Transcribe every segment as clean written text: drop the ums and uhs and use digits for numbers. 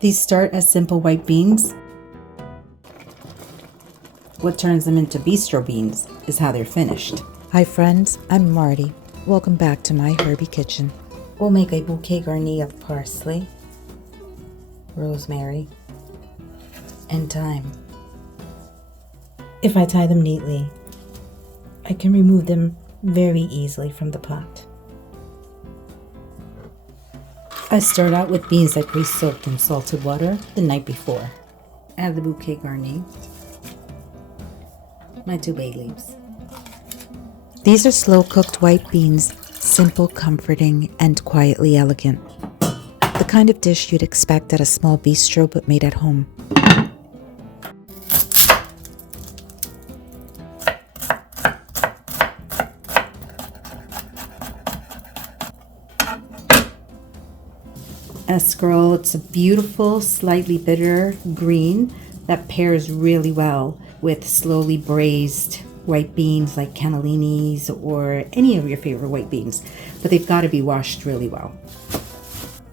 These start as simple white beans. What turns them into bistro beans is how they're finished. Hi friends, I'm Marty. Welcome back to my Herbie kitchen. We'll make a bouquet garni of parsley, rosemary, and thyme. If I tie them neatly, I can remove them very easily from the pot. I start out with beans that pre-soaked in salted water the night before. Add the bouquet garni, my 2 bay leaves. These are slow-cooked white beans, simple, comforting, and quietly elegant. The kind of dish you'd expect at a small bistro but made at home. Escarole, it's a beautiful, slightly bitter green that pairs really well with slowly braised white beans like cannellinis or any of your favorite white beans, but they've got to be washed really well.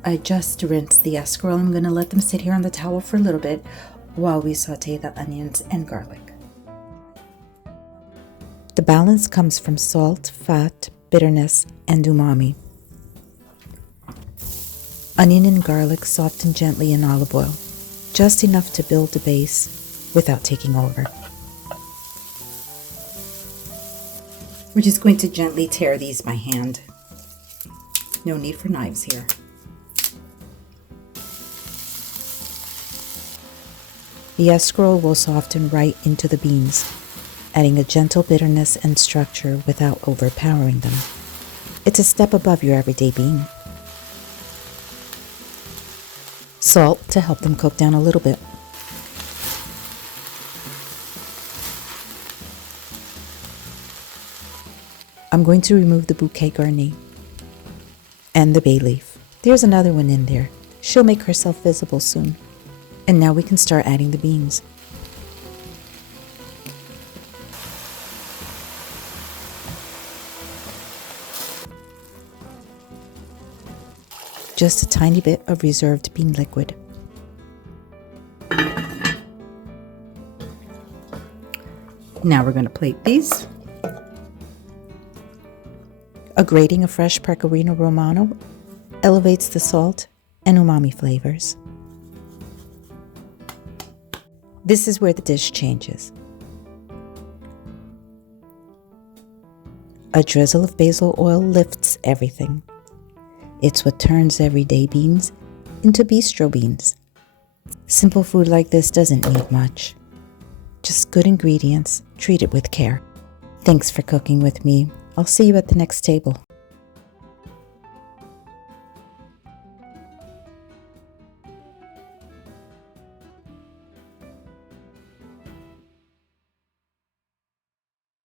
I just rinsed the escarole. I'm going to let them sit here on the towel for a little bit while we saute the onions and garlic. The balance comes from salt, fat, bitterness, and umami. Onion and garlic soften gently in olive oil, just enough to build a base without taking over. We're just going to gently tear these by hand. No need for knives here. The escarole will soften right into the beans, adding a gentle bitterness and structure without overpowering them. It's a step above your everyday bean. Salt to help them cook down a little bit. I'm going to remove the bouquet garni and the bay leaf. There's another one in there. She'll make herself visible soon. And now we can start adding the beans. Just a tiny bit of reserved bean liquid. Now we're going to plate these. A grating of fresh Pecorino Romano elevates the salt and umami flavors. This is where the dish changes. A drizzle of basil oil lifts everything. It's what turns everyday beans into bistro beans. Simple food like this doesn't need much. Just good ingredients treated with care. Thanks for cooking with me. I'll see you at the next table.